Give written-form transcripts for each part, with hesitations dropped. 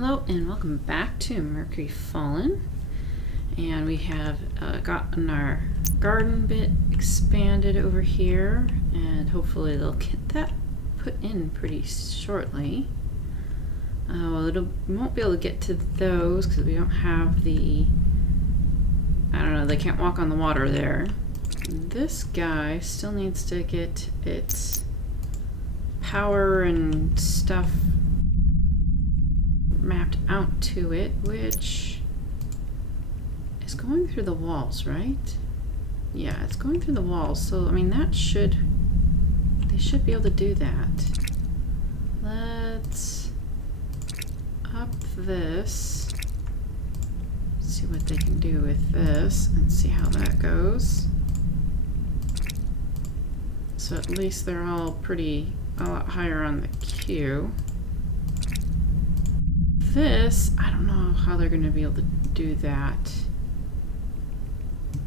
Hello and welcome back to Mercury Fallen, and we have gotten our garden bit expanded over here, and hopefully they'll get that put in pretty shortly. Well, we won't be able to get to those because we don't have the, I don't know, they can't walk on the water there. This guy still needs to get its power and stuff mapped out to it, which is going through the walls, right? Yeah, it's going through the walls, so I mean they should be able to do that. Let's up this, see what they can do with this and see how that goes. So at least they're all a lot higher on the queue. This, I don't know how they're going to be able to do that.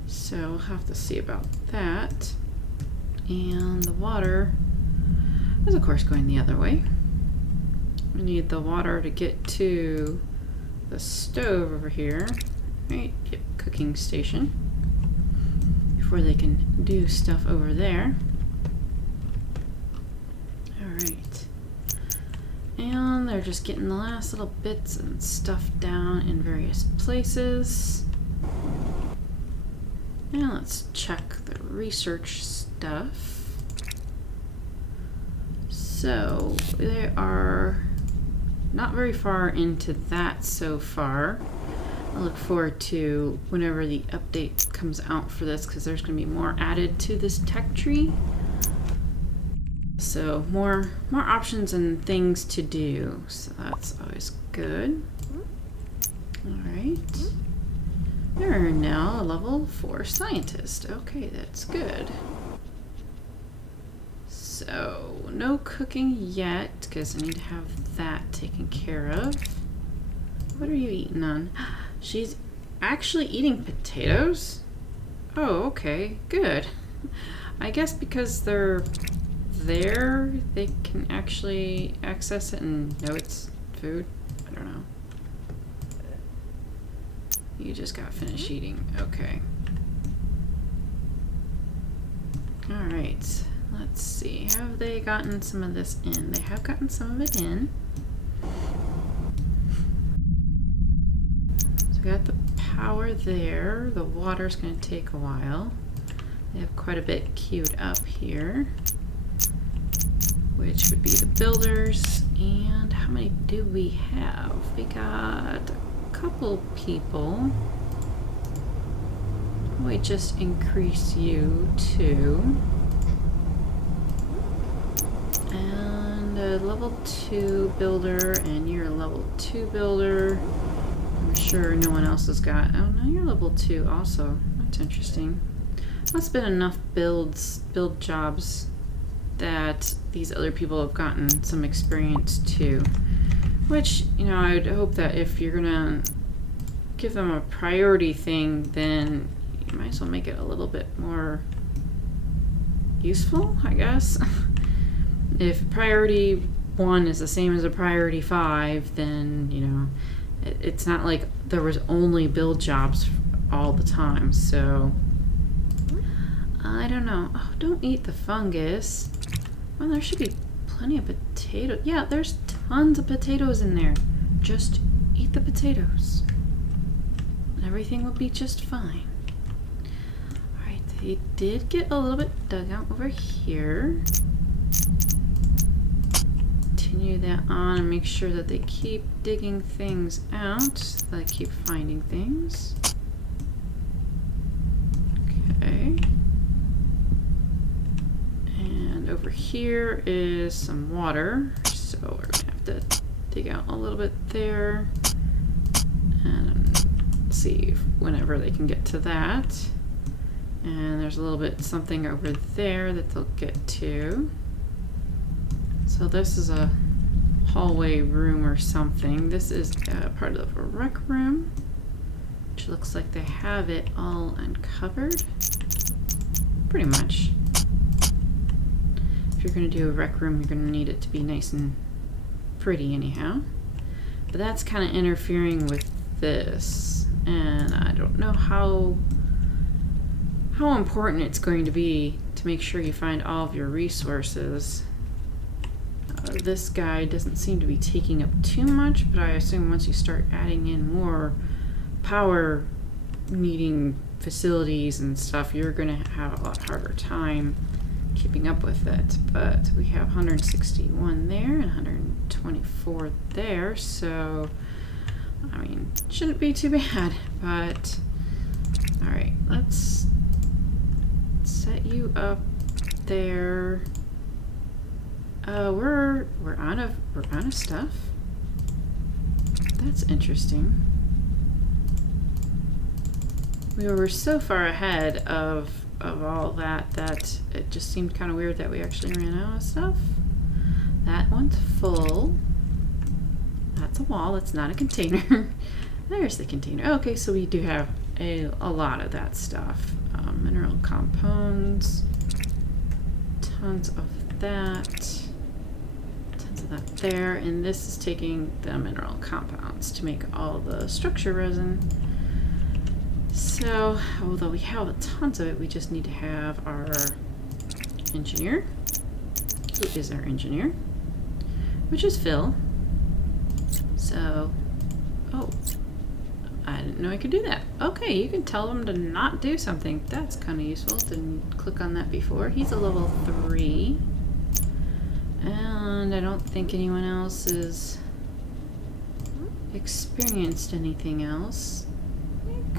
So we'll have to see about that. And the water is of course going the other way. We need the water to get to the stove over here, right? Get cooking station before they can do stuff over there. Alright. And they're just getting the last little bits and stuff down in various places. And let's check the research stuff. So they are not very far into that so far. I look forward to whenever the update comes out for this, because there's going to be more added to this tech tree. So more options and things to do. So that's always good. Alright. You're now a level 4 scientist. Okay, that's good. So no cooking yet, because I need to have that taken care of. What are you eating on? She's actually eating potatoes? Oh, okay, good. I guess because they're there, they can actually access it and know it's food. I don't know. You just got finished eating. Okay. Alright. Let's see. Have they gotten some of this in? They have gotten some of it in. So we got the power there. The water's going to take a while. They have quite a bit queued up here, which would be the builders. And how many do we have? We got a couple people. We just increase you to, and a level 2 builder, and you're a level 2 builder. I'm sure no one else has got, oh no, you're level 2 also. That's interesting. That's been enough build jobs that these other people have gotten some experience too. Which, you know, I would hope that if you're gonna give them a priority thing, then you might as well make it a little bit more useful, I guess. If priority 1 is the same as a priority 5, then, you know, it's not like there was only build jobs all the time, so I don't know. Oh, don't eat the fungus. Well, there should be plenty of potatoes. Yeah, there's tons of potatoes in there. Just eat the potatoes. Everything will be just fine. Alright, they did get a little bit dug out over here. Continue that on and make sure that they keep digging things out, so they keep finding things. Okay. And over here is some water, so we're gonna have to dig out a little bit there and see whenever they can get to that. And there's a little bit something over there that they'll get to. So this is a hallway room or something. This is part of a rec room, which looks like they have it all uncovered. Pretty much. If you're going to do a rec room, you're going to need it to be nice and pretty anyhow. But that's kind of interfering with this, and I don't know how important it's going to be to make sure you find all of your resources. This guy doesn't seem to be taking up too much, but I assume once you start adding in more power needing facilities and stuff, you're going to have a lot harder time keeping up with it. But we have 161 there and 124 there, so I mean, shouldn't be too bad. But all right, let's set you up there. We're out of stuff. That's interesting. We were so far ahead of all that it just seemed kind of weird that we actually ran out of stuff. That one's full. That's a wall. That's not a container. There's the container. Okay, so we do have a lot of that stuff. Mineral compounds. Tons of that. That there, and this is taking the mineral compounds to make all the structure resin. So, although we have tons of it, we just need to have our engineer. Who is our engineer? Which is Phil. So, oh, I didn't know I could do that. Okay, you can tell him to not do something. That's kind of useful. Didn't click on that before. He's a level 3. And I don't think anyone else has experienced anything else.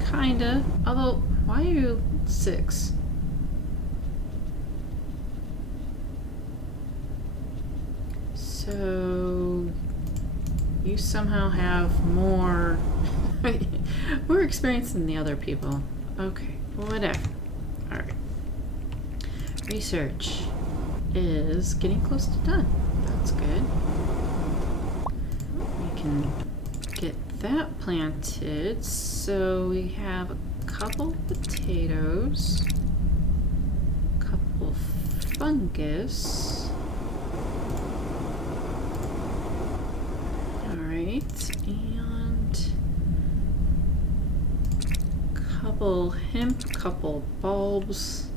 Kinda. Although, why are you 6? So, you somehow have more experience than the other people. Okay, whatever. Alright. Research is getting close to done. That's good. We can get that planted. So we have a couple potatoes, a couple fungus. Alright, and a couple hemp, couple bulbs.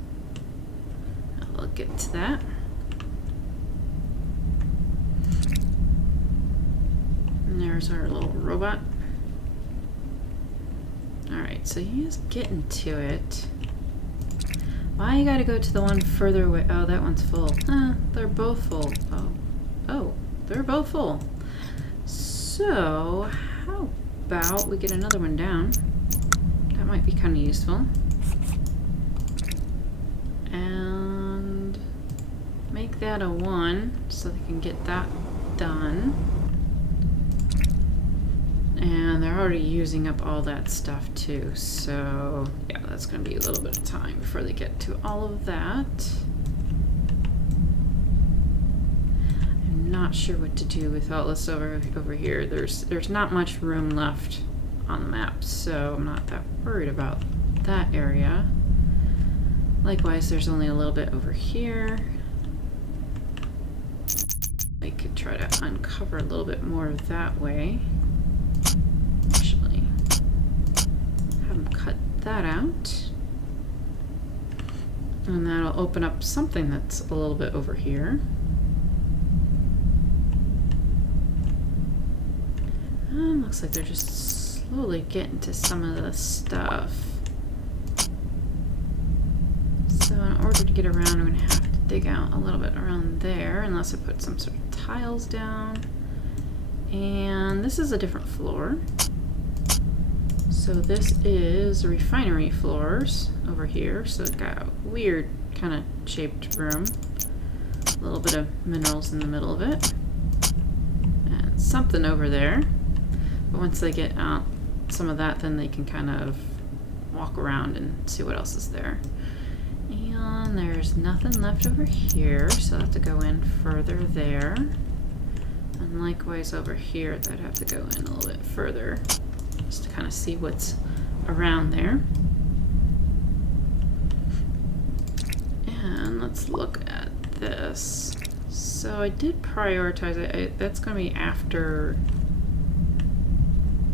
I'll get to that. There's our little robot. Alright, so he's getting to it. Why you gotta go to the one further away? Oh, that one's full. They're both full. Oh, they're both full. So, how about we get another one down? That might be kind of useful. And make that a 1 so they can get that done. And they're already using up all that stuff too, so yeah, that's going to be a little bit of time before they get to all of that. I'm not sure what to do with all this over here. There's not much room left on the map, so I'm not that worried about that area. Likewise, there's only a little bit over here. I could try to uncover a little bit more that way. Actually, have them cut that out. And that'll open up something that's a little bit over here. And looks like they're just slowly getting to some of the stuff. So in order to get around, I'm going to have to dig out a little bit around there, unless I put some sort of tiles down. And this is a different floor. So this is refinery floors over here. So it's got a weird kind of shaped room. A little bit of minerals in the middle of it. And something over there. But once they get out some of that, then they can kind of walk around and see what else is there. And there's nothing left over here, so I have to go in further there. And likewise over here, I'd have to go in a little bit further just to kind of see what's around there. And let's look at this. So I did prioritize it. That's going to be after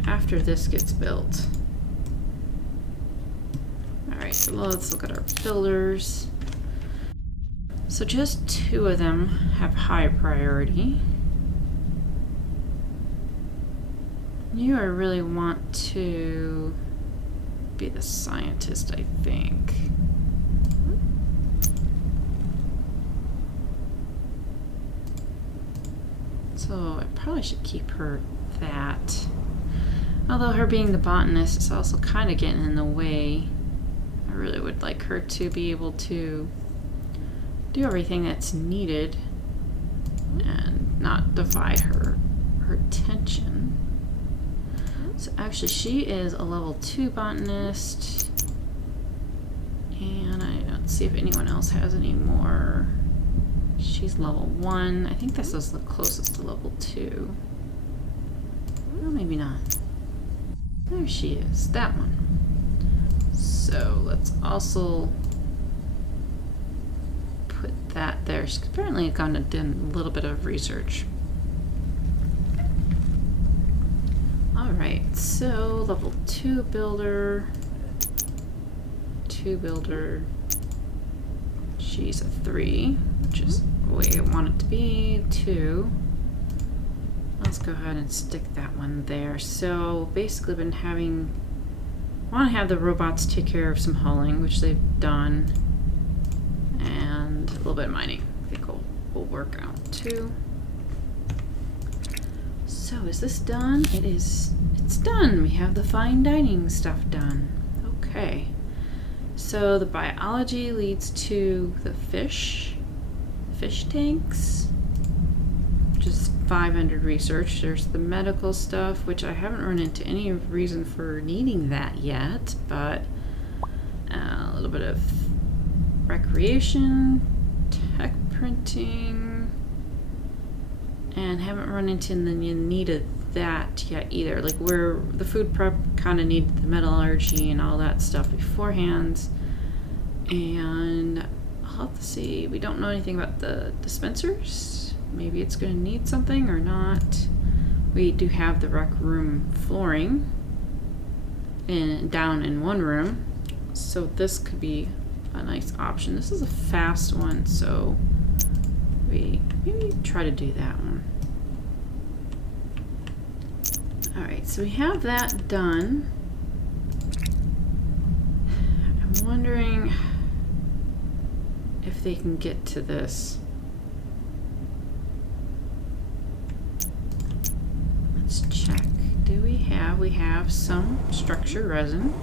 after this gets built. Alright, so let's look at our builders. So just 2 of them have high priority. You really want to be the scientist, I think. So I probably should keep her that. Although her being the botanist is also kind of getting in the way. I really would like her to be able to do everything that's needed and not divide her attention. So actually she is a level 2 botanist, and I don't see if anyone else has any more. She's level 1. I think this is the closest to level 2. Well, maybe not. There she is, that one. So let's also put that there. She's apparently gone and done a little bit of research. Alright, so level 2 builder. 2 builder. She's a 3, which is the way I want it to be. 2. Let's go ahead and stick that one there. So basically been having, want to have the robots take care of some hauling, which they've done, and a little bit of mining. I think will work out too. So is this done? It is. It's done. We have the fine dining stuff done. Okay. So the biology leads to the fish tanks, which is 500 research. There's the medical stuff, which I haven't run into any reason for needing that yet, but a little bit of recreation, tech printing, and haven't run into the need of that yet either. Like where the food prep kind of needed the metallurgy and all that stuff beforehand, and I'll have to see. We don't know anything about the dispensers. Maybe it's going to need something or not. We do have the rec room flooring down in one room, so this could be a nice option. This is a fast one, so we maybe try to do that one. Alright, so we have that done. I'm wondering if they can get to this. Let's check. Do we have some structure resin.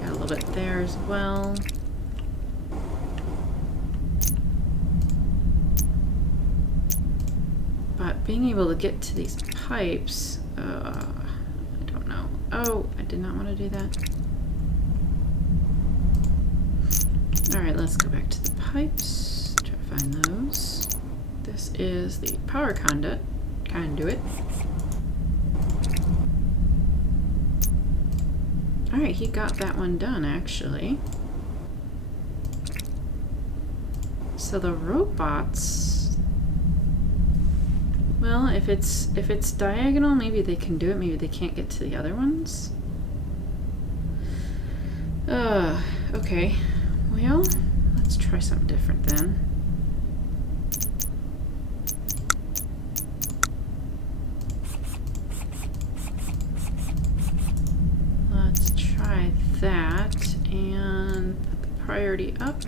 Got a little bit there as well. But being able to get to these pipes, I don't know. Oh, I did not want to do that. Alright, let's go back to the pipes. Try to find those. This is the power conduit. Alright, he got that one done actually. So the robots, well, if it's diagonal, maybe they can do it, maybe they can't get to the other ones. Okay. Well, let's try something different then. Let's try that and put the priority up.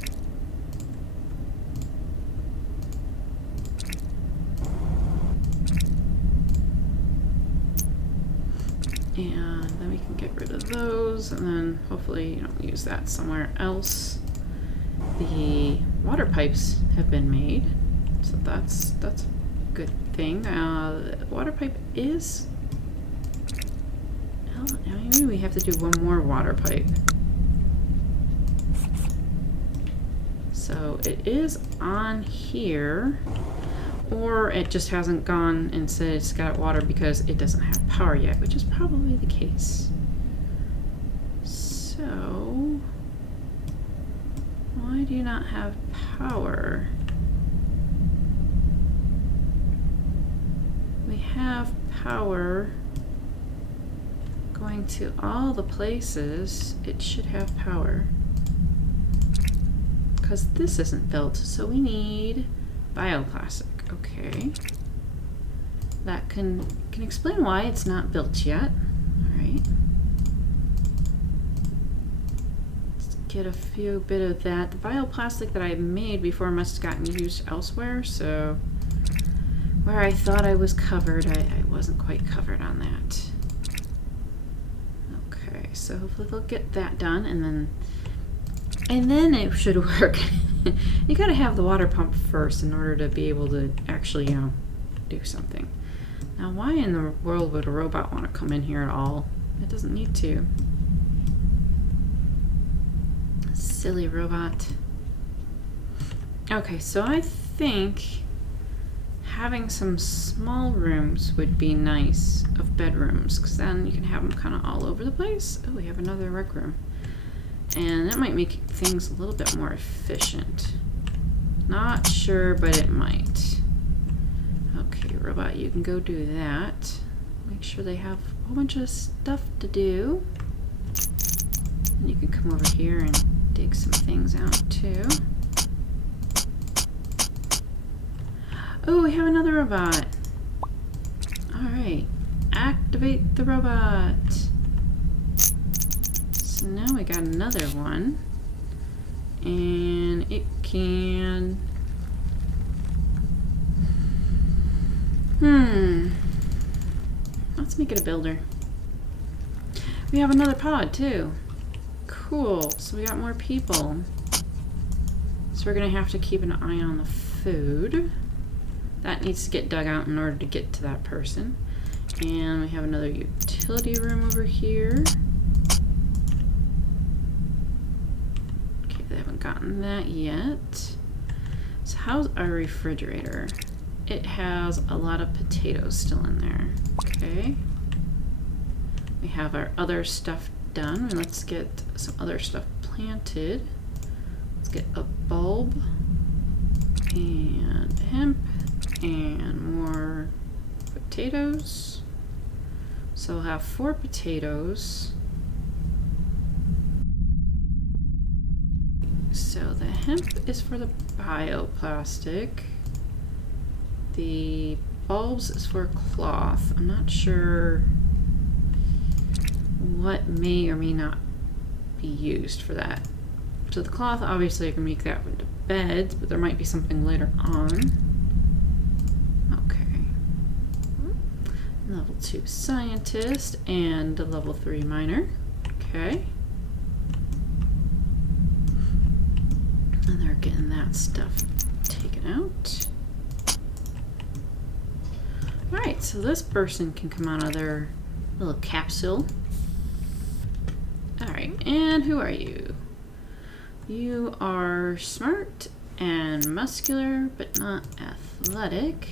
And then we can get rid of those, and then hopefully you don't use that somewhere else. The water pipes have been made, so that's a good thing. The water pipe is, well, maybe we have to do one more water pipe. So it is on here, or it just hasn't gone and said it's got water because it doesn't have power yet, which is probably the case. So why do you not have power? We have power going to all the places it should have power. Because this isn't built, so we need bioplastic. Okay. That can explain why it's not built yet. Alright. Let's get a few bit of that. The bioplastic that I made before must have gotten used elsewhere, so where I thought I was covered, I wasn't quite covered on that. Okay, so hopefully they'll get that done, and then it should work. You gotta have the water pump first in order to be able to actually, you know, do something. Now, why in the world would a robot want to come in here at all? It doesn't need to. Silly robot. Okay, so I think having some small rooms would be nice, of bedrooms, because then you can have them kind of all over the place. Oh, we have another rec room. And that might make things a little bit more efficient. Not sure, but it might. Okay, robot, you can go do that. Make sure they have a whole bunch of stuff to do. And you can come over here and dig some things out too. Oh, we have another robot. Alright, activate the robot. So now we got another one. And it can... Let's make it a builder. We have another pod too. Cool, so we got more people. So we're gonna have to keep an eye on the food. That needs to get dug out in order to get to that person. And we have another utility room over here. Okay, they haven't gotten that yet. So how's our refrigerator? It has a lot of potatoes still in there. Okay. We have our other stuff done. Let's get some other stuff planted. Let's get a bulb and hemp and more potatoes. So we'll have 4 potatoes. So the hemp is for the bioplastic. The bulbs is for cloth. I'm not sure what may or may not be used for that. So the cloth, obviously I can make that into beds, but there might be something later on. Okay. Level 2 scientist and a level 3 miner. Okay. And they're getting that stuff taken out. Alright, so this person can come out of their little capsule. Alright, and who are you? You are smart and muscular, but not athletic.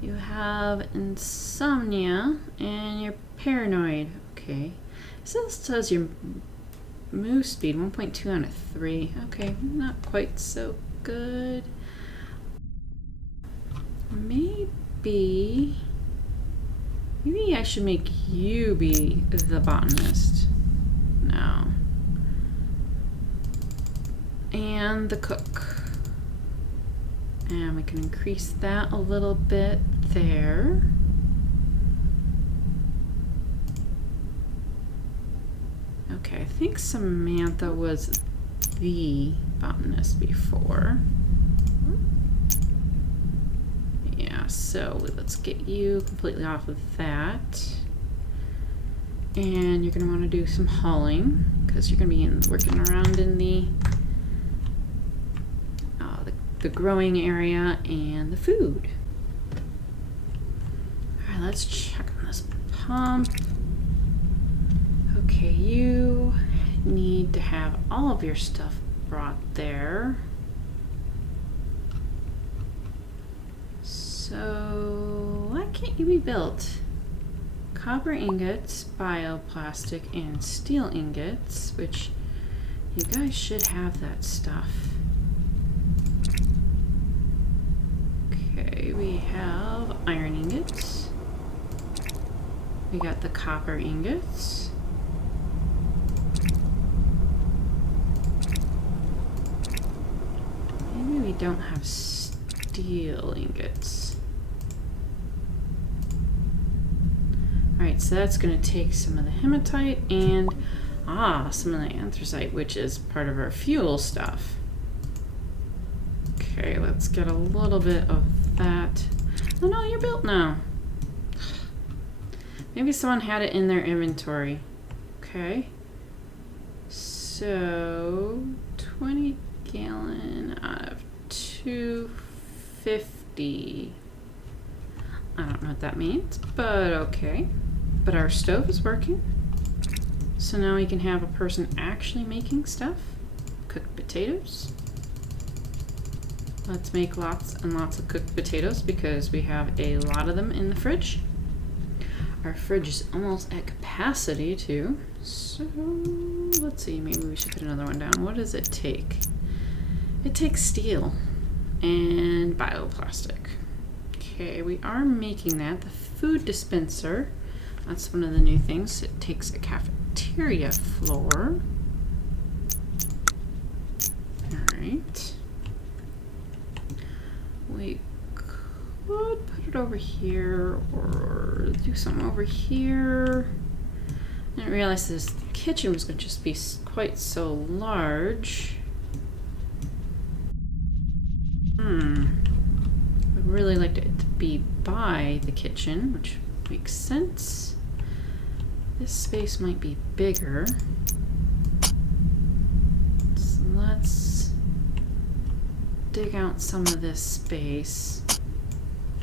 You have insomnia and you're paranoid. Okay. So this says your move speed 1.2 out of 3. Okay, not quite so good. Maybe I should make you be the botanist. No. And the cook. And we can increase that a little bit there. Okay, I think Samantha was the botanist before. Yeah, so let's get you completely off of that. And you're going to want to do some hauling because you're going to be working around in the growing area and the food. Alright, let's check on this pump. Okay, you need to have all of your stuff brought there. So, why can't you be built? Copper ingots, bioplastic, and steel ingots, which you guys should have that stuff. Okay, we have iron ingots. We got the copper ingots. Maybe we don't have steel ingots. Alright, so that's going to take some of the hematite and some of the anthracite, which is part of our fuel stuff. Okay, let's get a little bit of that. Oh no, you're built now. Maybe someone had it in their inventory. Okay. So 20 gallon out of 250. I don't know what that means, but okay. But our stove is working. So now we can have a person actually making stuff. Cooked potatoes. Let's make lots and lots of cooked potatoes because we have a lot of them in the fridge. Our fridge is almost at capacity too. So let's see, maybe we should put another one down. What does it take? It takes steel and bioplastic. Okay, we are making that. The food dispenser, that's one of the new things. It takes a cafeteria floor. All right. We could put it over here or do something over here. I didn't realize this kitchen was going to just be quite so large. I'd really like it to be by the kitchen, which makes sense. This space might be bigger. So let's dig out some of this space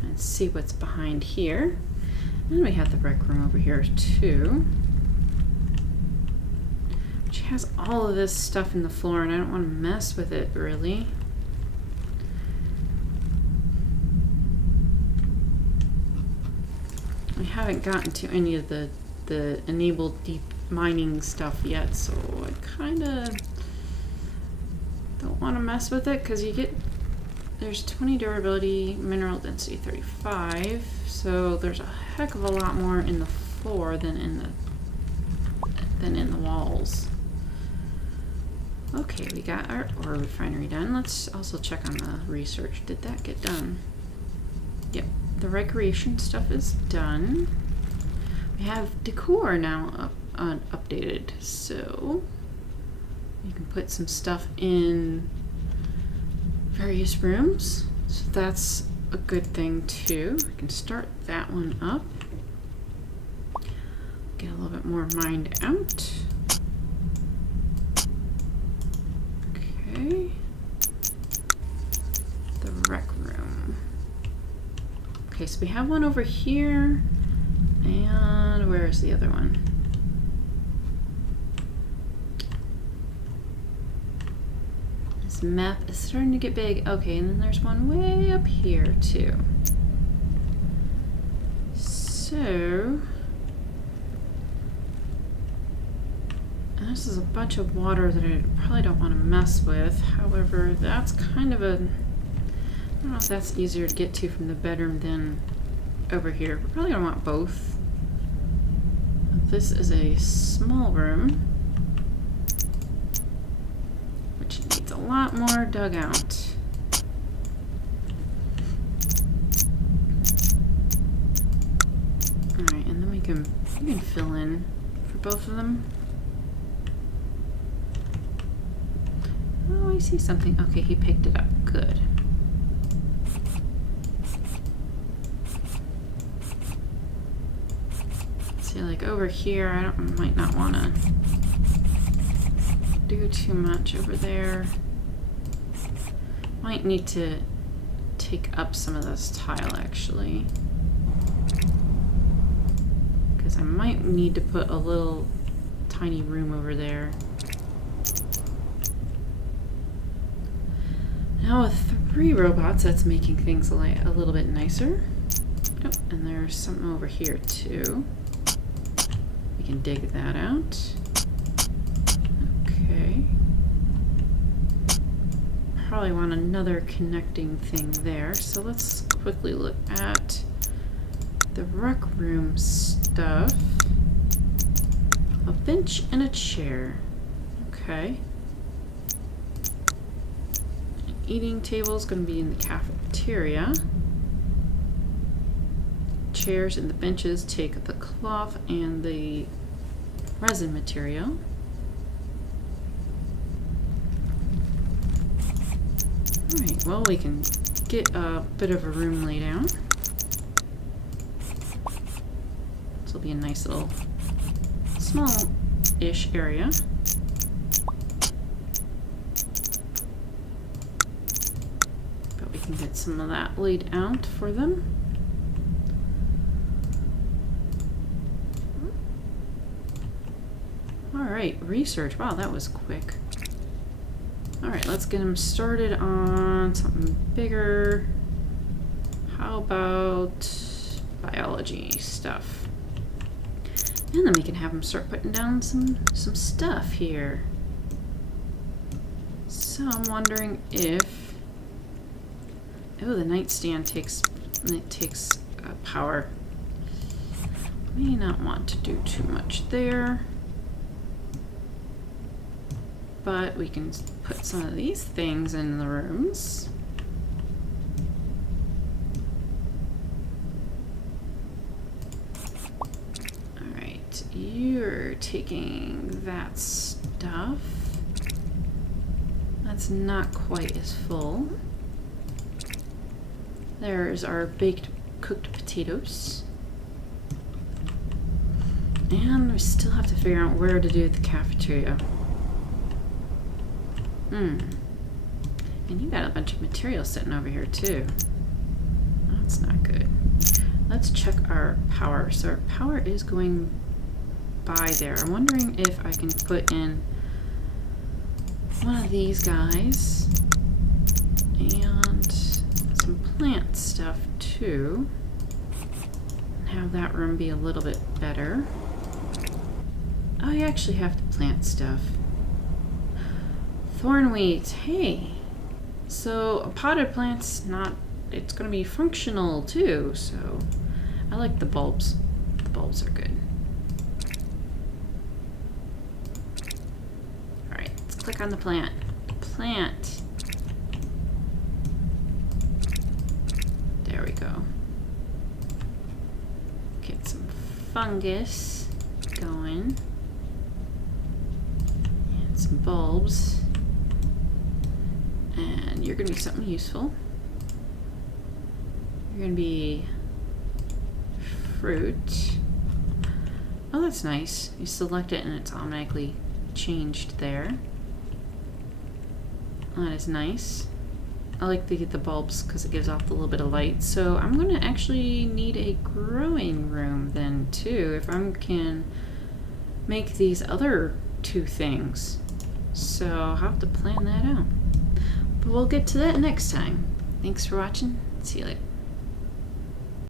and see what's behind here. And we have the rec room over here too, which has all of this stuff in the floor, and I don't want to mess with it really. We haven't gotten to any of the enabled deep mining stuff yet, so I kind of don't want to mess with it because you get, there's 20 durability, mineral density 35, so there's a heck of a lot more in the floor than in the walls. Okay, we got our ore refinery done. Let's also check on the research. Did that get done? Yep. The recreation stuff is done. We have decor now updated, so you can put some stuff in various rooms. So that's a good thing too. We can start that one up. Get a little bit more mined out. Okay. The rec room. Okay, so we have one over here, and where is the other one? This map is starting to get big. Okay, and then there's one way up here too. So, this is a bunch of water that I probably don't want to mess with. However, that's kind of a, I don't know if that's easier to get to from the bedroom than over here. We're probably gonna want both. This is a small room, which needs a lot more dug out. Alright, and then we can fill in for both of them. Oh, I see something. Okay, he picked it up. Good. See, like over here, I might not want to do too much over there. Might need to take up some of this tile actually, because I might need to put a little tiny room over there. Now with 3 robots, that's making things a little bit nicer. Oh, and there's something over here too. We can dig that out. Okay. Probably want another connecting thing there. So let's quickly look at the rec room stuff. A bench and a chair. Okay. An eating table is going to be in the cafeteria. Chairs and the benches take the cloth and the resin material. Alright, well, we can get a bit of a room laid out. This will be a nice little small-ish area. But we can get some of that laid out for them. Alright, research. Wow, that was quick. Alright, let's get them started on something bigger. How about biology stuff? And then we can have them start putting down some stuff here. So I'm wondering if... Oh, the nightstand takes power. May not want to do too much there. But we can put some of these things in the rooms. Alright, you're taking that stuff. That's not quite as full. There's our baked cooked potatoes. And we still have to figure out where to do the cafeteria. And you got a bunch of material sitting over here too. That's not good. Let's check our power. So our power is going by there. I'm wondering if I can put in one of these guys and some plant stuff too. And have that room be a little bit better. Oh, you actually have to plant stuff. Thorn wheat, hey. So a potted plant's it's gonna be functional too, so I like the bulbs. The bulbs are good. Alright, let's click on the plant. Plant. There we go. Get some fungus going. And some bulbs. And you're going to be something useful. You're going to be fruit. Oh, that's nice. You select it and it's automatically changed there. That is nice. I like to get the bulbs because it gives off a little bit of light. So I'm going to actually need a growing room then too if I can make these other two things. So I'll have to plan that out. But we'll get to that next time. Thanks for watching. See you later.